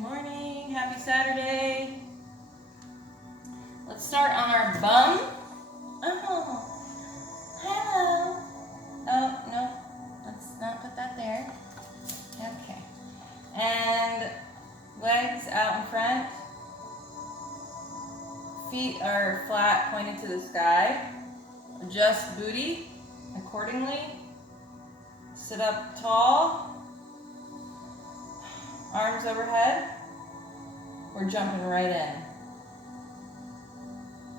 morning, happy Saturday. Let's start on our bum. Oh, hello. Oh, no, let's not put that there. Okay. And legs out in front. Feet are flat, pointed to the sky. Adjust booty accordingly. Sit up tall. Arms overhead. We're jumping right in.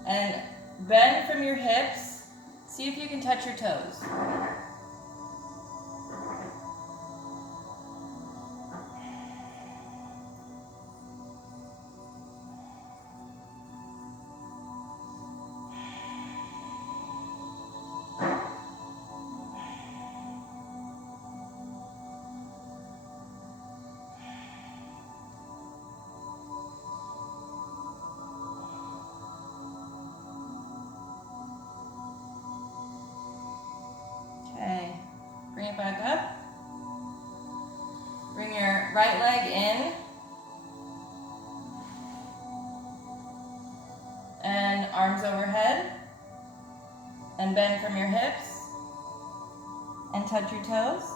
And bend from your hips. See if you can touch your toes. Okay, bring it back up. Bring your right leg in. And arms overhead. And bend from your hips. And touch your toes.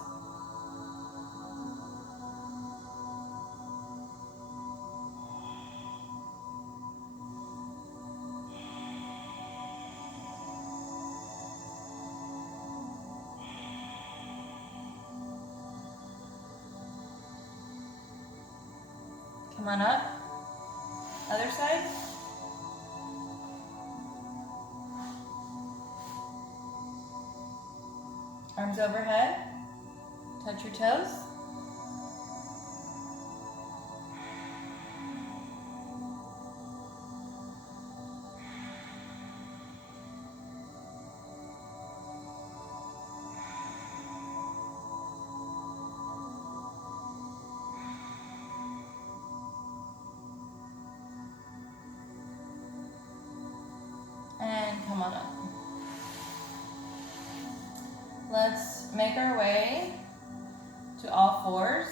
Come on up. Other side. Arms overhead. Touch your toes. And come on up. Let's make our way to all fours.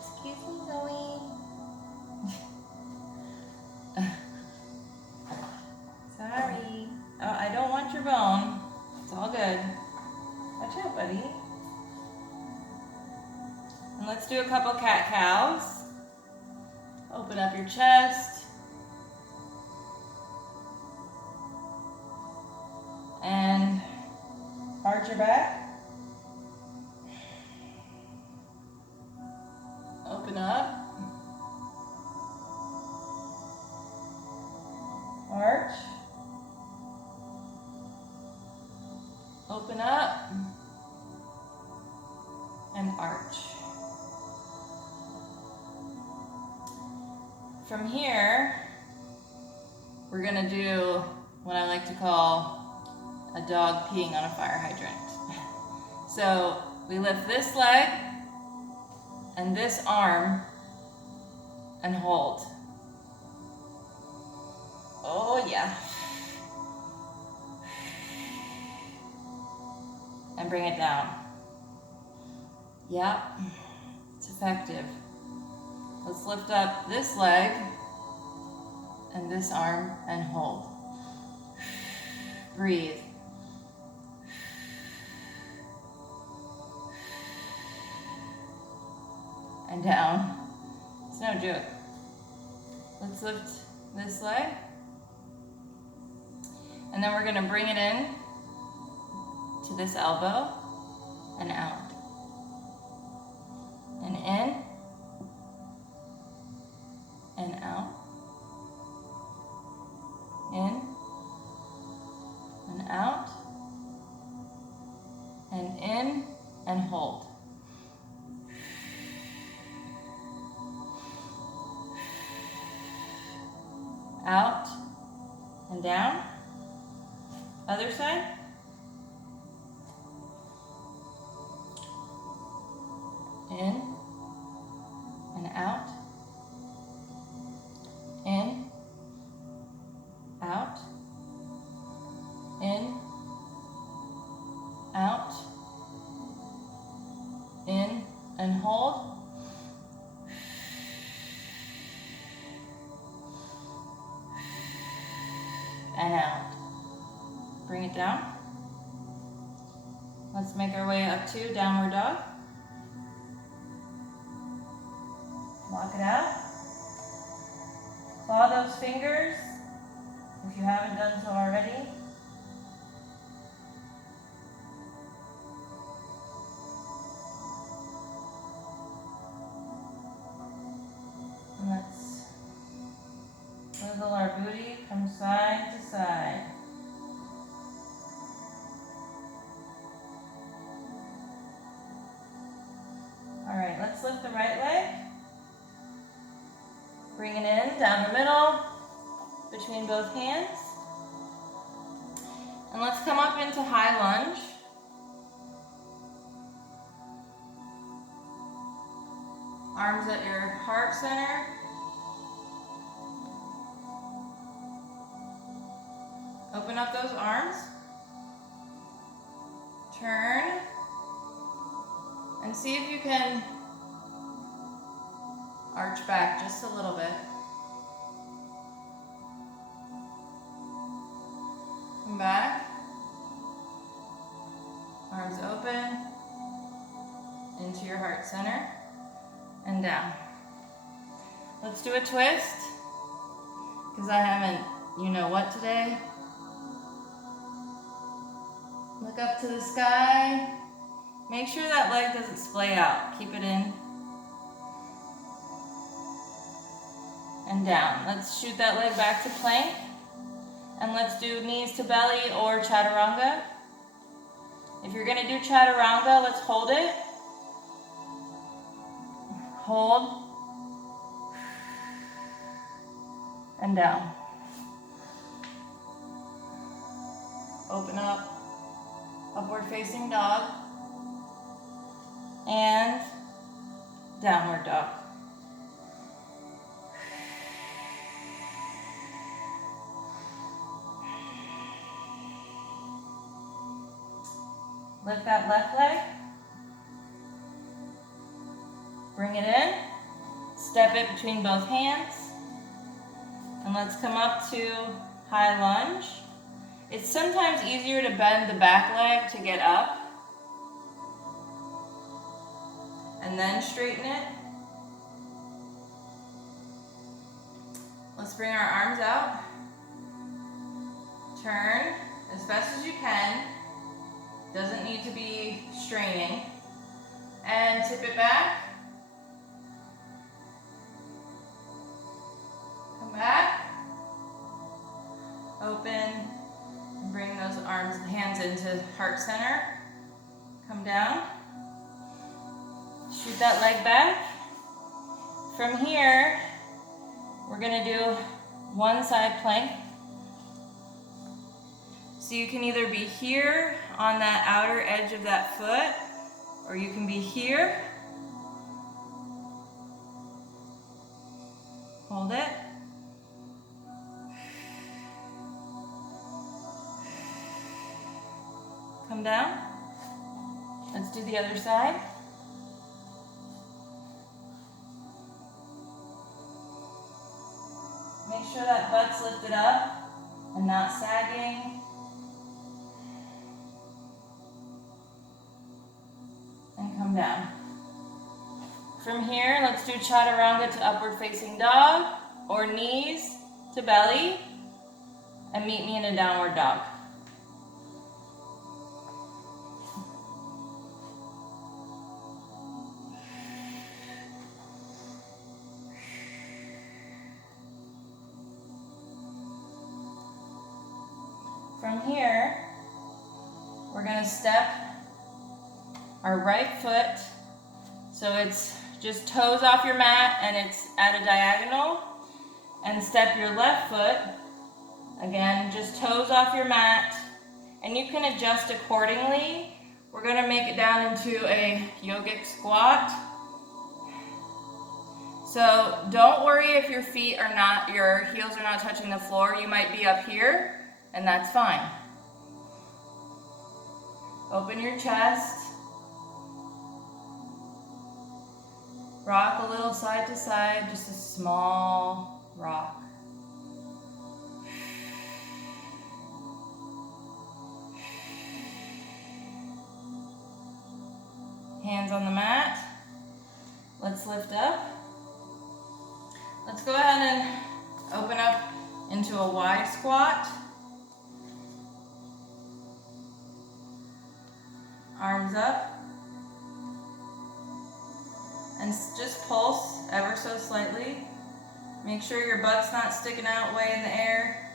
Excuse me, Zoe. Sorry. Oh, I don't want your bone. It's all good. Watch out, buddy. And let's do a couple cat-cows. Open up your chest. And arch your back. Open up. Arch. Open up. And arch. From here, we're going to do what I like to call a dog peeing on a fire hydrant. So we lift this leg and this arm and hold. Oh yeah. And bring it down. Yep, it's effective. Let's lift up this leg and this arm and hold. Breathe. And down. It's no joke. Let's lift this leg. And then we're going to bring it in to this elbow and out. And in. And out. In. And out. And in. And hold. Out and down. Other side. In and out. In, out. In, out. hold. And out. Bring it down. Let's make our way up to downward dog. Walk it out. Claw those fingers if you haven't done so already. And let's wiggle our booty from side to side. All right, let's lift the right leg. Bring it in, down the middle, between both hands. And let's come up into high lunge. Arms at your heart center. Open up those arms. Turn. And see if you can arch back just a little bit. Come back. Arms open. Into your heart center. And down. Let's do a twist. Because I haven't, you know what today. Look up to the sky. Make sure that leg doesn't splay out. Keep it in. And down. Let's shoot that leg back to plank. And let's do knees to belly or chaturanga. If you're going to do chaturanga, let's hold it. Hold. And down. Open up. Upward facing dog. And downward dog. Lift that left leg. Bring it in. Step it between both hands. And let's come up to high lunge. It's sometimes easier to bend the back leg to get up. And then straighten it. Let's bring our arms out. Turn as best as you can. Doesn't need to be straining. And tip it back. Come back. Open. And bring those arms and hands into heart center. Come down. Shoot that leg back. From here, we're going to do one side plank. So you can either be here on that outer edge of that foot, or you can be here. Hold it. Come down. Let's do the other side. Make sure that butt's lifted up and not sagging. And come down. From here, let's do chaturanga to upward facing dog or knees to belly and meet me in a downward dog. From here, we're going to step our right foot, so it's just toes off your mat and it's at a diagonal, and step your left foot, again, just toes off your mat, and you can adjust accordingly. We're going to make it down into a yogic squat. So don't worry if your feet are not, your heels are not touching the floor. You might be up here, and that's fine. Open your chest. Rock a little side to side, just a small rock. Hands on the mat. Let's lift up. Let's go ahead and open up into a wide squat. Arms up. And just pulse ever so slightly. Make sure your butt's not sticking out way in the air.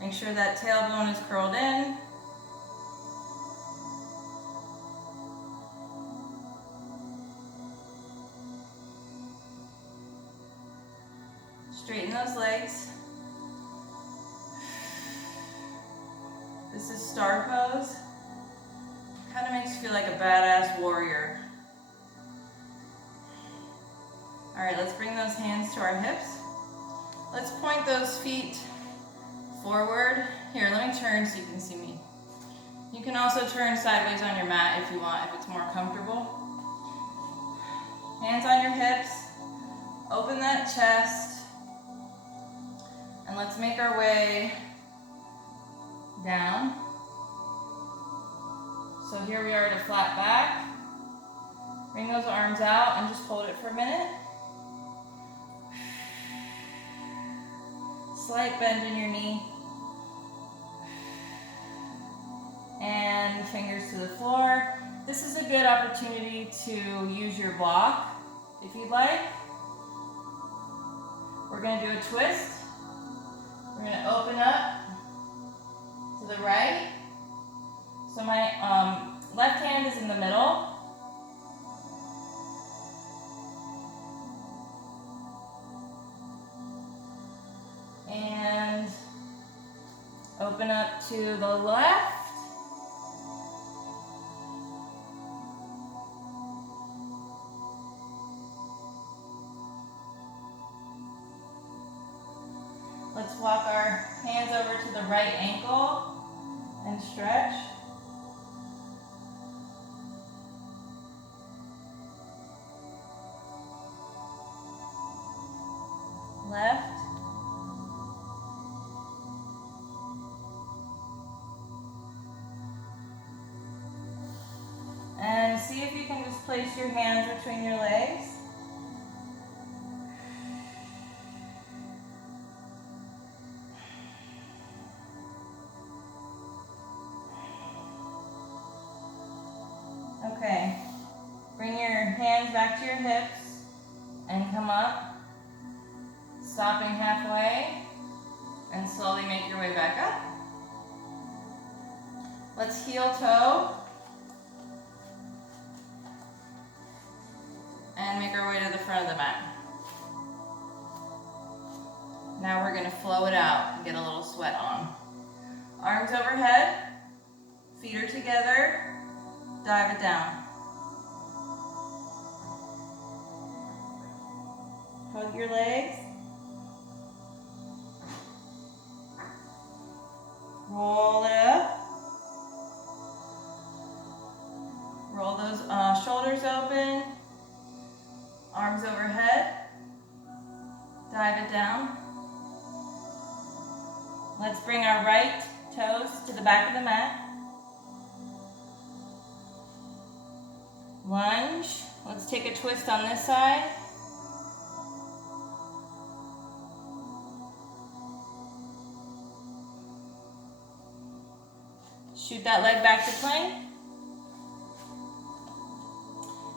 Make sure that tailbone is curled in. Straighten those legs. This is star pose. Kind of makes you feel like a badass warrior. All right, let's bring those hands to our hips. Let's point those feet forward. Here, let me turn so you can see me. You can also turn sideways on your mat if you want, if it's more comfortable. Hands on your hips. Open that chest. And let's make our way down. So here we are at a flat back. Bring those arms out and just hold it for a minute. Slight bend in your knee. And fingers to the floor. This is a good opportunity to use your block if you'd like. We're going to do a twist. We're going to open up to the right. So my left hand is in the middle. And open up to the left. Let's walk our hands over to the right ankle and stretch. Left. And see if you can just place your hands between your legs. Okay, bring your hands back to your hips and come up, stopping halfway, and slowly make your way back up. Let's heel toe and make our way to the front of the mat. Now we're going to flow it out and get a little sweat on. Arms overhead, feet are together. Dive it down. Hug your legs. Roll it up. Roll those shoulders open. Arms overhead. Dive it down. Let's bring our right toes to the back of the mat. Lunge. Let's take a twist on this side. Shoot that leg back to plank.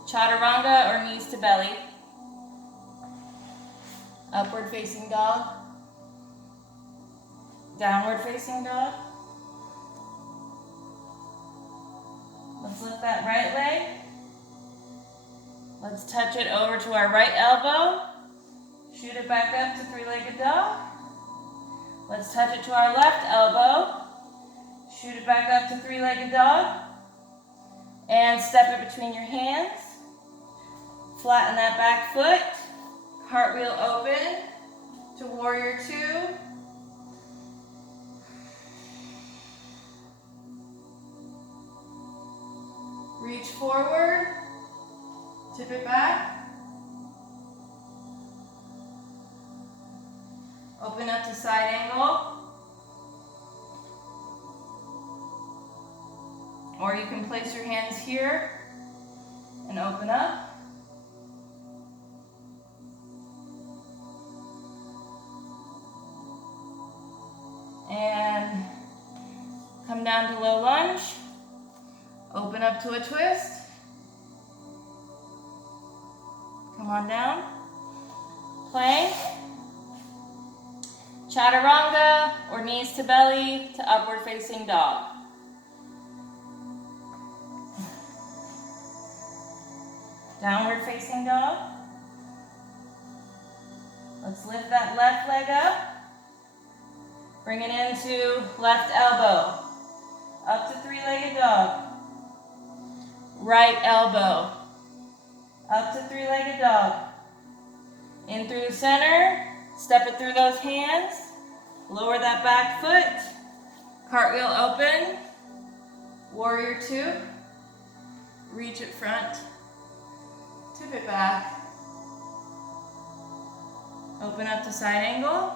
Chaturanga or knees to belly. Upward facing dog. Downward facing dog. Let's lift that right leg. Let's touch it over to our right elbow. Shoot it back up to three-legged dog. Let's touch it to our left elbow. Shoot it back up to three-legged dog. And step it between your hands. Flatten that back foot. Cartwheel open to warrior two. Reach forward. Tip it back. to side angle. Or you can place your hands here and open up. And come down to low lunge. Open up to a twist. Come on down. Plank. Chaturanga or knees to belly to upward facing dog. Downward facing dog. Let's lift that left leg up. Bring it into left elbow. Up to three-legged dog. Right elbow. Up to three-legged dog. In through the center. Step it through those hands. Lower that back foot. Cartwheel open. Warrior two. Reach it front. Tip it back. Open up to side angle.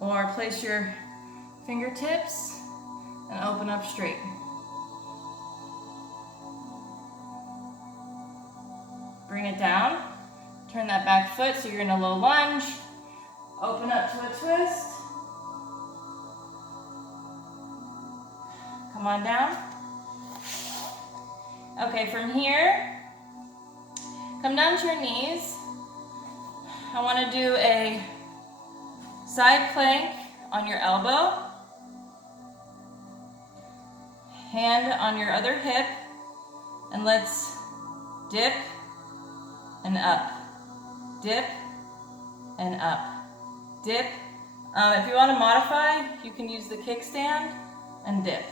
Or place your fingertips and open up straight. Bring it down. Turn that back foot so you're in a low lunge. Open up to a twist. Come on down. Okay, from here, come down to your knees. I want to do a side plank on your elbow. Hand on your other hip. And let's dip and up. Dip and up. Dip. If you want to modify, you can use the kickstand and dip.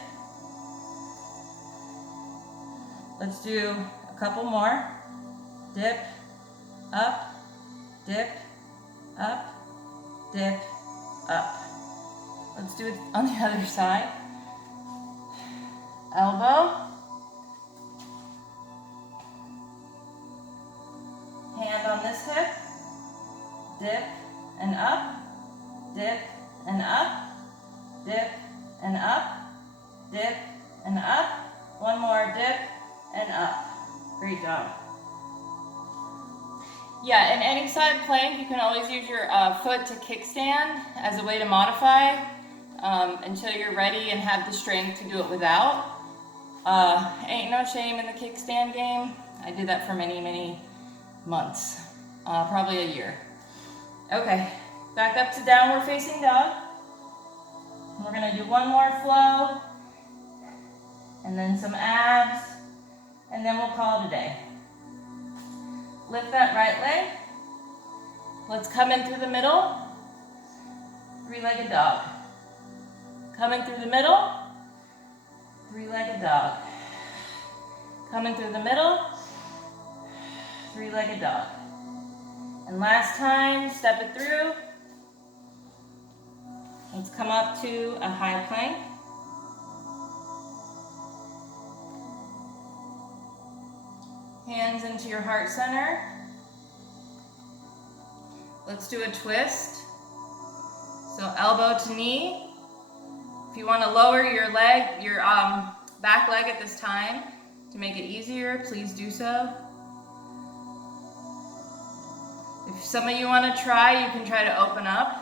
Let's do a couple more. Dip, up, dip, up, dip, up. Let's do it on the other side. Elbow. Hand on this hip. Dip and up, dip and up, dip and up, dip and up. One more, dip and up. Great job. Yeah, in any side plank, you can always use your foot to kickstand as a way to modify until you're ready and have the strength to do it without. Ain't no shame in the kickstand game. I did that for many, many months, probably a year. Okay, back up to downward facing dog. We're gonna do one more flow, and then some abs, and then we'll call it a day. Lift that right leg. Let's come in through the middle. Three-legged dog. Coming through the middle. Three-legged dog. Coming through the middle. Three-legged dog. And last time, step it through. Let's come up to a high plank. Hands into your heart center. Let's do a twist. So elbow to knee. If you want to lower your leg, your back leg at this time to make it easier, please do so. If some of you want to try, you can try to open up.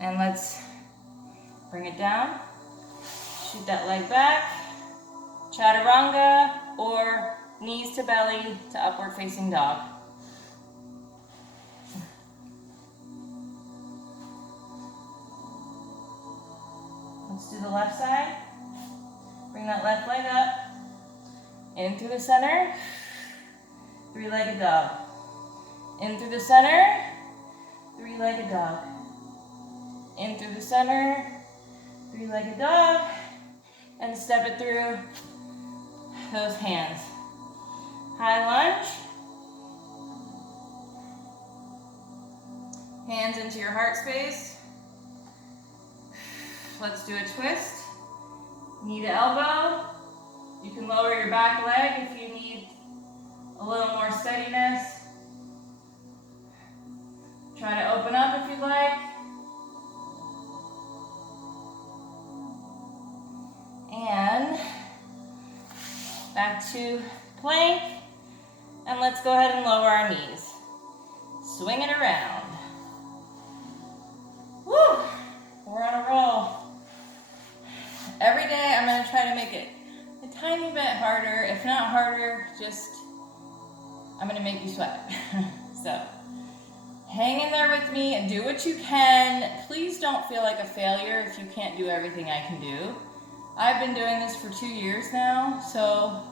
And let's bring it down. Shoot that leg back. Chaturanga or knees to belly to upward facing dog. Let's do the left side. Bring that left leg up. In through the center. Three-legged dog. In through the center. Three-legged dog. In through the center. Three-legged dog. And step it through those hands. High lunge. Hands into your heart space. Let's do a twist. Knee to elbow. You can lower your back leg if you need a little more steadiness. Try to open up if you'd like. And back to plank. And let's go ahead and lower our knees. Swing it around. Woo! We're on a roll. Every day I'm going to try to make it a tiny bit harder. If not harder, just I'm going to make you sweat. So hang in there with me and do what you can. Please don't feel like a failure if you can't do everything I can do. I've been doing this for 2 years now, so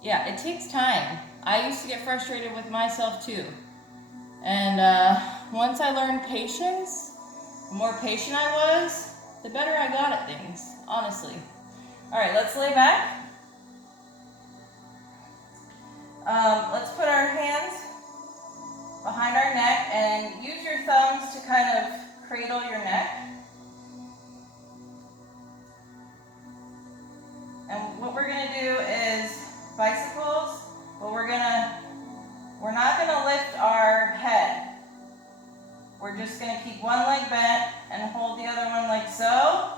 yeah, it takes time. I used to get frustrated with myself too. And once I learned patience, the more patient I was, the better I got at things, honestly. All right, let's lay back. Let's put our hands behind our neck and use your thumbs to kind of cradle your neck. And what we're going to do is bicycles, but we're not going to lift our head. We're just going to keep one leg bent and hold the other one like so,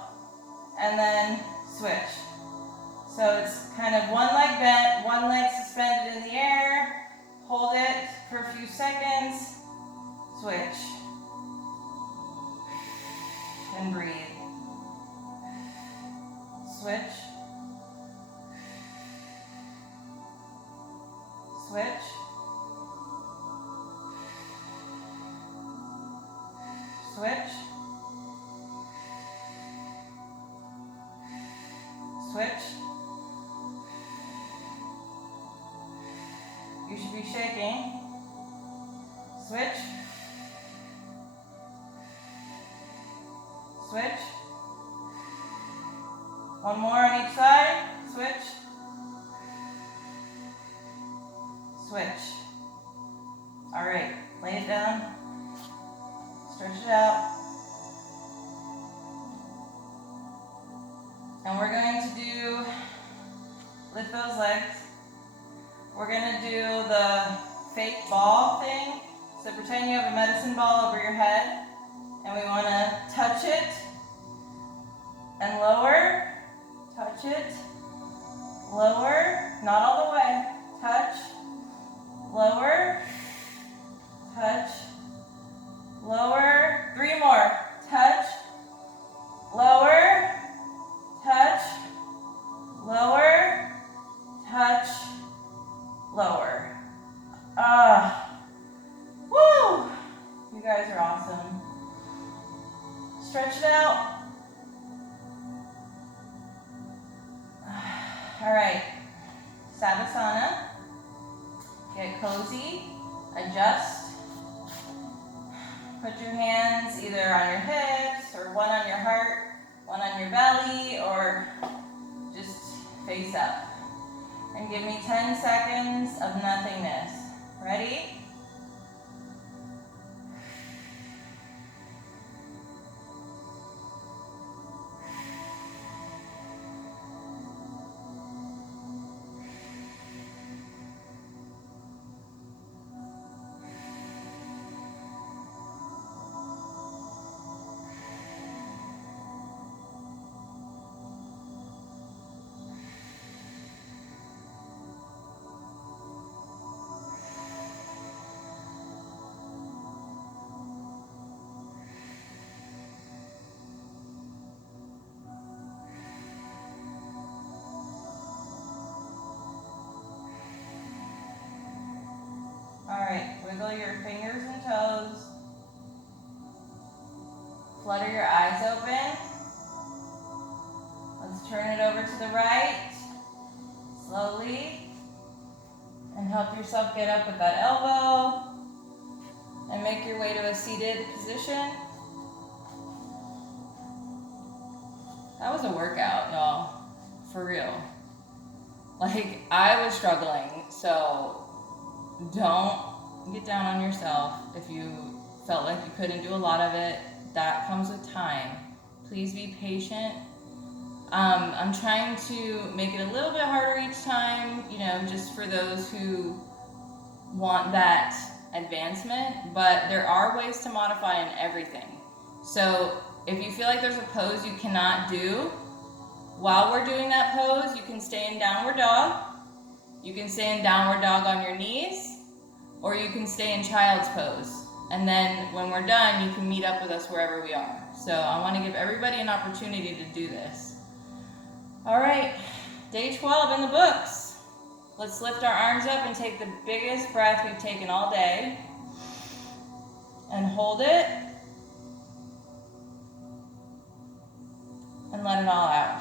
and then switch. So it's kind of one leg bent, one leg suspended in the air, hold it for a few seconds, switch, and breathe. Switch, switch, switch, switch. You should be shaking. Switch, switch. One more on each side. Switch, switch. All right, lay it down. Stretch it out. And we're going to lift those legs. We're going to do the fake ball thing. So pretend you have a medicine ball over your head. And we want to touch it and lower. Touch it, lower, not all the way. Touch, lower, touch, lower. 3 more. Touch, lower, touch, lower, touch, lower. Woo! You guys are awesome. Stretch it out. All right, Savasana. Get cozy, adjust. Put your hands either on your hips or one on your heart, one on your belly, or just face up. And give me 10 seconds of nothingness. Ready? Alright, wiggle your fingers and toes. Flutter your eyes open. Let's turn it over to the right. Slowly. And help yourself get up with that elbow. And make your way to a seated position. That was a workout, y'all. For real. Like, I was struggling, so don't get down on yourself if you felt like you couldn't do a lot of it. That comes with time. Please be patient. I'm trying to make it a little bit harder each time, you know, just for those who want that advancement, but there are ways to modify in everything. So if you feel like there's a pose you cannot do, while we're doing that pose, you can stay in downward dog. You can stay in downward dog on your knees, or you can stay in child's pose. And then when we're done, you can meet up with us wherever we are. So I want to give everybody an opportunity to do this. All right, day 12 in the books. Let's lift our arms up and take the biggest breath we've taken all day. And hold it. And let it all out.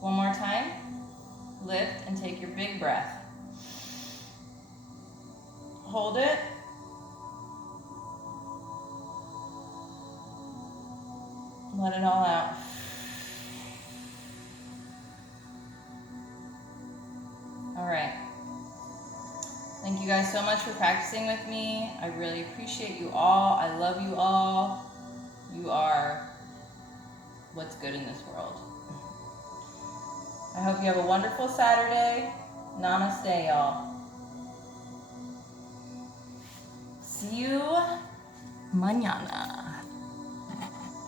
One more time. Lift and take your big breath. Hold it. Let it all out. All right. Thank you guys so much for practicing with me. I really appreciate you all. I love you all. You are what's good in this world. I hope you have a wonderful Saturday. Namaste, y'all. See you mañana.